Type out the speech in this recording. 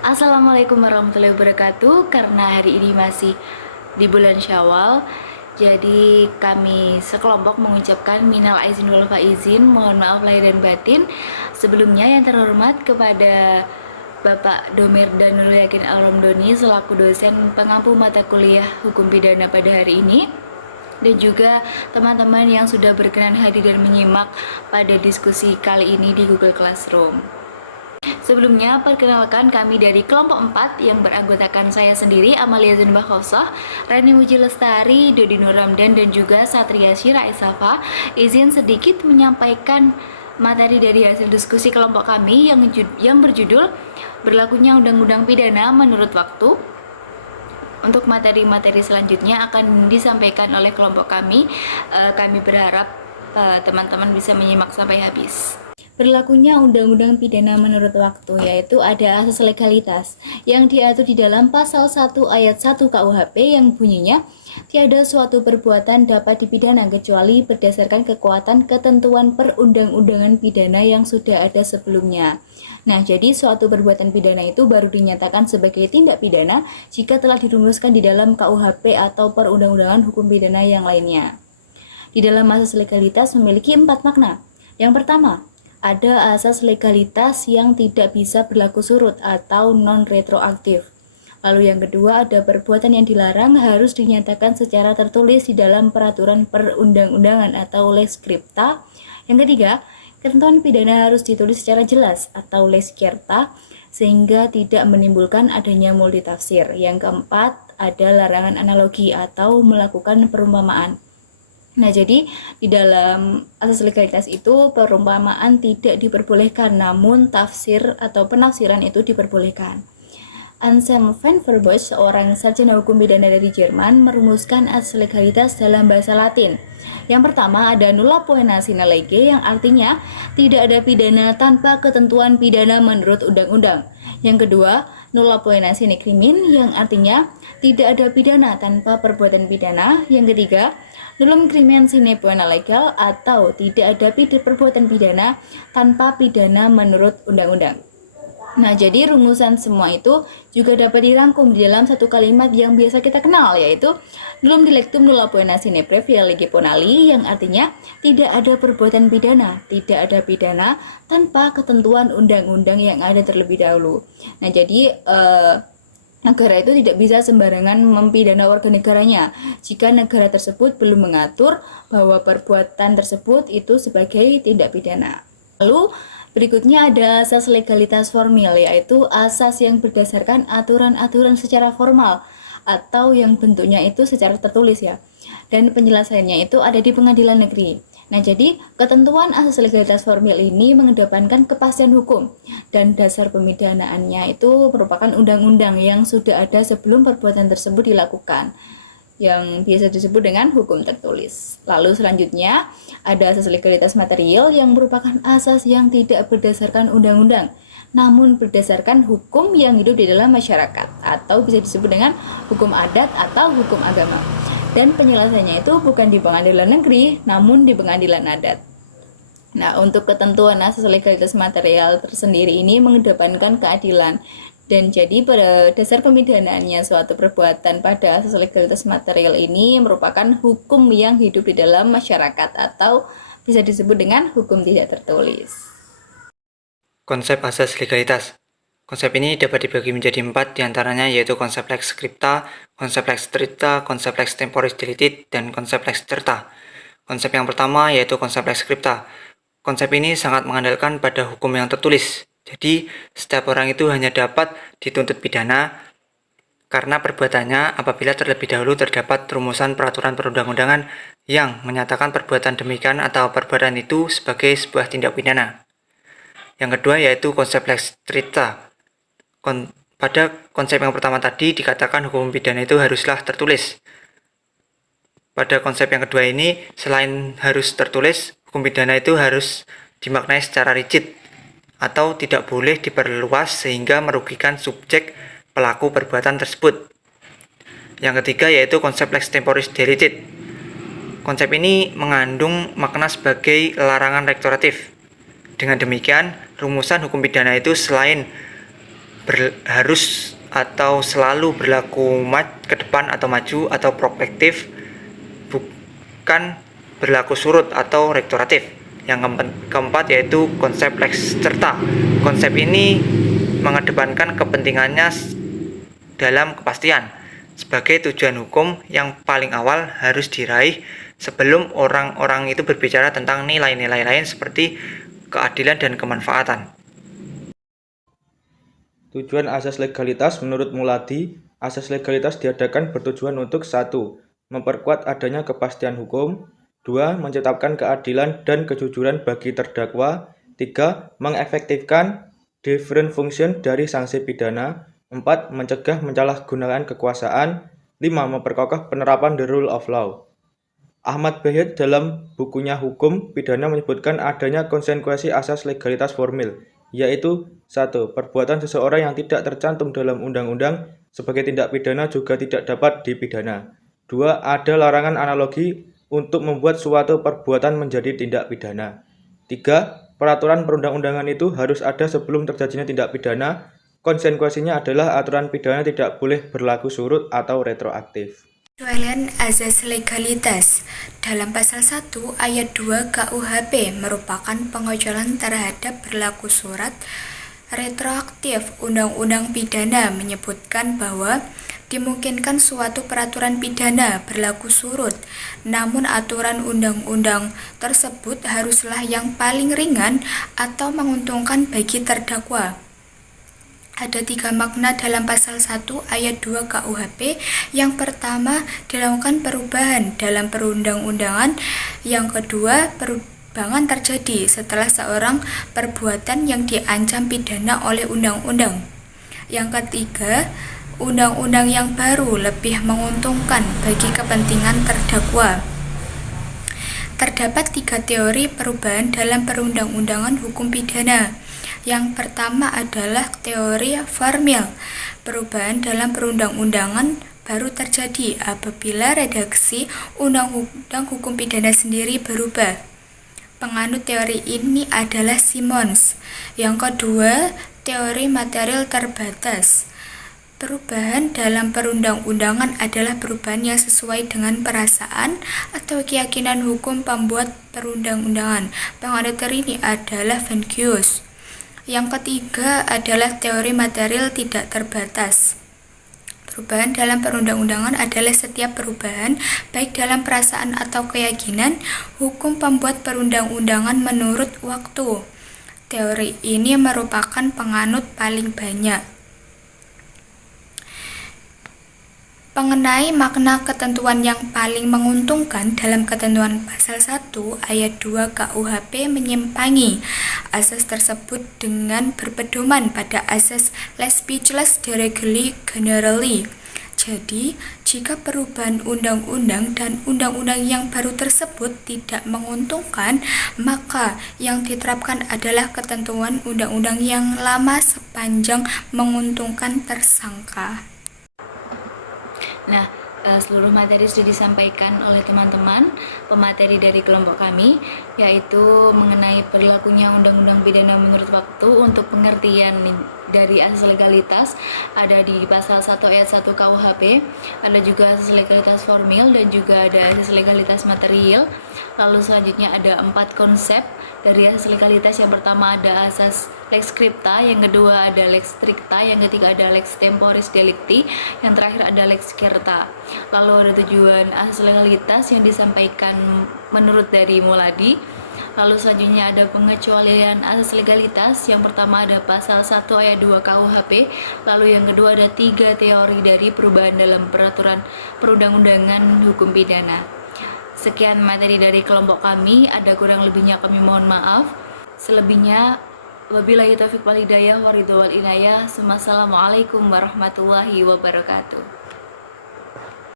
Assalamualaikum warahmatullahi wabarakatuh. Karena hari ini masih di bulan Syawal, jadi kami sekelompok mengucapkan minal aizin wal faizin, mohon maaf lahir dan batin. Sebelumnya yang terhormat kepada Bapak Domir Danul Yakin Al-Romdoni selaku dosen pengampu mata kuliah hukum pidana pada hari ini, dan juga teman-teman yang sudah berkenan hadir dan menyimak pada diskusi kali ini di Google Classroom. Sebelumnya, perkenalkan kami dari kelompok 4 yang beranggotakan saya sendiri, Amalia Zunbah Khofsah, Rani Muji Lestari, Dodi Nur Ramdan, dan juga Satria Syira Isafa. Izin sedikit menyampaikan materi dari hasil diskusi kelompok kami yang berjudul Berlakunya Undang-Undang Pidana Menurut Waktu. Untuk materi-materi selanjutnya akan disampaikan oleh kelompok kami. Kami berharap teman-teman bisa menyimak sampai habis. Berlakunya undang-undang pidana menurut waktu, yaitu ada asas legalitas yang diatur di dalam pasal 1 ayat 1 KUHP yang bunyinya tiada suatu perbuatan dapat dipidana kecuali berdasarkan kekuatan ketentuan perundang-undangan pidana yang sudah ada sebelumnya. Nah, jadi suatu perbuatan pidana itu baru dinyatakan sebagai tindak pidana jika telah dirumuskan di dalam KUHP atau perundang-undangan hukum pidana yang lainnya. Di dalam asas legalitas memiliki 4 makna. Yang pertama, ada asas legalitas yang tidak bisa berlaku surut atau non-retroaktif. Lalu yang kedua, ada perbuatan yang dilarang harus dinyatakan secara tertulis di dalam peraturan perundang-undangan atau lex scripta. Yang ketiga, ketentuan pidana harus ditulis secara jelas atau lex certa sehingga tidak menimbulkan adanya multitafsir. Yang keempat, ada larangan analogi atau melakukan perumpamaan. Nah, jadi di dalam asas legalitas itu perumpamaan tidak diperbolehkan, namun tafsir atau penafsiran itu diperbolehkan. Anselm van Verboesch, seorang sarjana hukum pidana dari Jerman, merumuskan asas legalitas dalam bahasa Latin. Yang pertama ada nulla poena sine lege, yang artinya tidak ada pidana tanpa ketentuan pidana menurut undang-undang. Yang kedua, nulla poena sine crimin, yang artinya tidak ada pidana tanpa perbuatan pidana. Yang ketiga, nullum crimen sine poena legal, atau tidak ada perbuatan pidana tanpa pidana menurut undang-undang. Nah, jadi rumusan semua itu juga dapat dirangkum di dalam satu kalimat yang biasa kita kenal, yaitu nullum delictum nulla poena sine praevia lege ponali, yang artinya tidak ada perbuatan pidana, tidak ada pidana tanpa ketentuan undang-undang yang ada terlebih dahulu. Nah, jadi negara itu tidak bisa sembarangan mempidana warga negaranya jika negara tersebut belum mengatur bahwa perbuatan tersebut itu sebagai tindak pidana. Lalu berikutnya ada asas legalitas formil, yaitu asas yang berdasarkan aturan-aturan secara formal atau yang bentuknya itu secara tertulis ya. Dan penjelasannya itu ada di pengadilan negeri. Nah, jadi ketentuan asas legalitas formil ini mengedepankan kepastian hukum dan dasar pemidanaannya itu merupakan undang-undang yang sudah ada sebelum perbuatan tersebut dilakukan, yang biasa disebut dengan hukum tertulis. Lalu selanjutnya ada asas legalitas material yang merupakan asas yang tidak berdasarkan undang-undang, namun berdasarkan hukum yang hidup di dalam masyarakat, atau bisa disebut dengan hukum adat atau hukum agama. Dan penjelasannya itu bukan di pengadilan negeri, namun di pengadilan adat. Nah, untuk ketentuan asas legalitas material tersendiri ini mengedepankan keadilan. Dan jadi pada dasar pemidanaannya suatu perbuatan pada asas legalitas material ini merupakan hukum yang hidup di dalam masyarakat atau bisa disebut dengan hukum tidak tertulis. Konsep asas legalitas. Konsep ini dapat dibagi menjadi 4 diantaranya, yaitu konsep lex scripta, konsep lex stricta, konsep lex temporis delicti, dan konsep lex certa. Konsep yang pertama yaitu konsep lex scripta. Konsep ini sangat mengandalkan pada hukum yang tertulis. Jadi, setiap orang itu hanya dapat dituntut pidana karena perbuatannya apabila terlebih dahulu terdapat rumusan peraturan perundang-undangan yang menyatakan perbuatan demikian atau perbuatan itu sebagai sebuah tindak pidana. Yang kedua yaitu konsep lex stricta. Pada konsep yang pertama tadi dikatakan hukum pidana itu haruslah tertulis. Pada konsep yang kedua ini, selain harus tertulis, hukum pidana itu harus dimaknai secara rigid atau tidak boleh diperluas sehingga merugikan subjek pelaku perbuatan tersebut. Yang ketiga yaitu konsep lex temporis delicti. Konsep ini mengandung makna sebagai larangan restoratif. Dengan demikian, rumusan hukum pidana itu selain harus atau selalu berlaku ke depan atau maju atau prospektif, bukan berlaku surut atau rektoratif. Yang keempat yaitu konsep lex certa. Konsep ini mengedepankan kepentingannya dalam kepastian sebagai tujuan hukum yang paling awal harus diraih sebelum orang-orang itu berbicara tentang nilai-nilai lain seperti keadilan dan kemanfaatan. Tujuan asas legalitas menurut Muladi, asas legalitas diadakan bertujuan untuk 1. Memperkuat adanya kepastian hukum, 2. Menciptakan keadilan dan kejujuran bagi terdakwa, 3. Mengefektifkan different function dari sanksi pidana, 4. Mencegah menyalahgunakan kekuasaan, 5. Memperkokoh penerapan the rule of law. Ahmad Bayat dalam bukunya Hukum Pidana menyebutkan adanya konsekuensi asas legalitas formil, yaitu 1. Perbuatan seseorang yang tidak tercantum dalam undang-undang sebagai tindak pidana juga tidak dapat dipidana. 2. Ada larangan analogi untuk membuat suatu perbuatan menjadi tindak pidana. 3. Peraturan perundang-undangan itu harus ada sebelum terjadinya tindak pidana. Konsekuensinya adalah aturan pidana tidak boleh berlaku surut atau retroaktif. Pengecualian azas legalitas dalam pasal 1 ayat 2 KUHP merupakan pengecualian terhadap berlaku surat retroaktif. Undang-undang pidana menyebutkan bahwa dimungkinkan suatu peraturan pidana berlaku surut, namun aturan undang-undang tersebut haruslah yang paling ringan atau menguntungkan bagi terdakwa. Ada 3 makna dalam pasal 1 ayat 2 KUHP. Yang pertama, dilakukan perubahan dalam perundang-undangan. Yang kedua, perubahan terjadi setelah seorang perbuatan yang diancam pidana oleh undang-undang. Yang ketiga, undang-undang yang baru lebih menguntungkan bagi kepentingan terdakwa. Terdapat 3 teori perubahan dalam perundang-undangan hukum pidana. Yang pertama adalah teori formil. Perubahan dalam perundang-undangan baru terjadi apabila redaksi undang-undang hukum pidana sendiri berubah. Penganut teori ini adalah Simons. Yang kedua, teori material terbatas. Perubahan dalam perundang-undangan adalah perubahan yang sesuai dengan perasaan atau keyakinan hukum pembuat perundang-undangan. Penganut teori ini adalah Venkius. Yang ketiga adalah teori material tidak terbatas. Perubahan dalam perundang-undangan adalah setiap perubahan, baik dalam perasaan atau keyakinan, hukum pembuat perundang-undangan menurut waktu. Teori ini merupakan penganut paling banyak. Mengenai makna ketentuan yang paling menguntungkan dalam ketentuan pasal 1 ayat 2 KUHP menyimpangi asas tersebut dengan berpedoman pada asas less speechless directly generally. Jadi, jika perubahan undang-undang dan undang-undang yang baru tersebut tidak menguntungkan, maka yang diterapkan adalah ketentuan undang-undang yang lama sepanjang menguntungkan tersangka. Nah, seluruh materi sudah disampaikan oleh teman-teman pemateri dari kelompok kami, yaitu mengenai berlakunya undang-undang pidana menurut waktu. Untuk pengertian dari asas legalitas ada di pasal 1 ayat 1 KUHP, ada juga asas legalitas formil dan juga ada asas legalitas material. Lalu selanjutnya ada 4 konsep dari asas legalitas. Yang pertama ada asas lex scripta, yang kedua ada lex stricta, yang ketiga ada lex temporis delicti, yang terakhir ada lex certa. Lalu ada tujuan asas legalitas yang disampaikan menurut dari Muladi. Lalu selanjutnya ada pengecualian asas legalitas. Yang pertama ada pasal 1 ayat 2 KUHP. Lalu yang kedua ada 3 teori dari perubahan dalam peraturan perundang-undangan hukum pidana. Sekian materi dari kelompok kami, ada kurang lebihnya kami mohon maaf. Selebihnya wabillahi taufiq wal hidayah waridho wal inayah. Assalamualaikum warahmatullahi wabarakatuh.